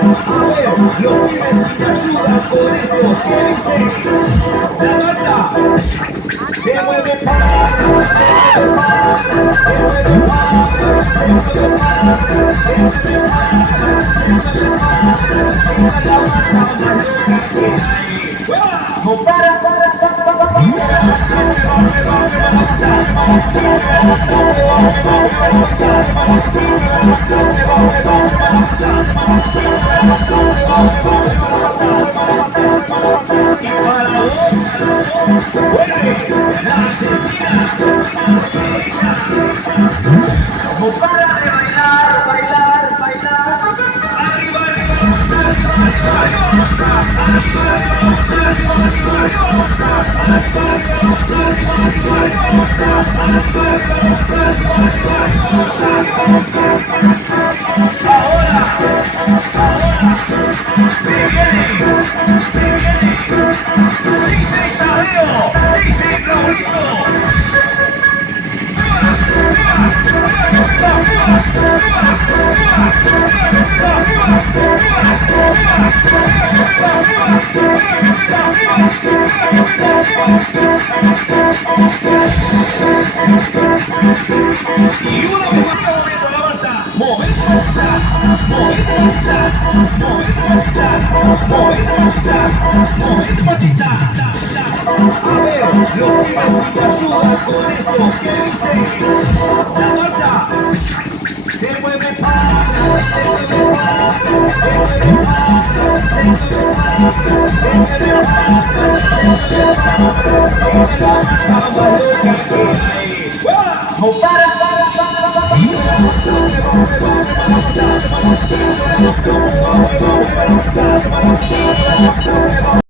Los pibes sin ayuda con estos que dicen la banda se mueve para, se mueve para, se mueve para, se mueve para, se mueve para, se mueve para, no para, la asesina, no para de bailar, bailar, bailar. Arriba, ahora, se viene, dice Tadeo, dice Raulito. Y una moviendo la banda, moviendo patita. A ver, los pibes sin ayuda con esto que dicen la banda se mueve para, se mueve para, se mueve para, se mueve para, se mueve para, no para.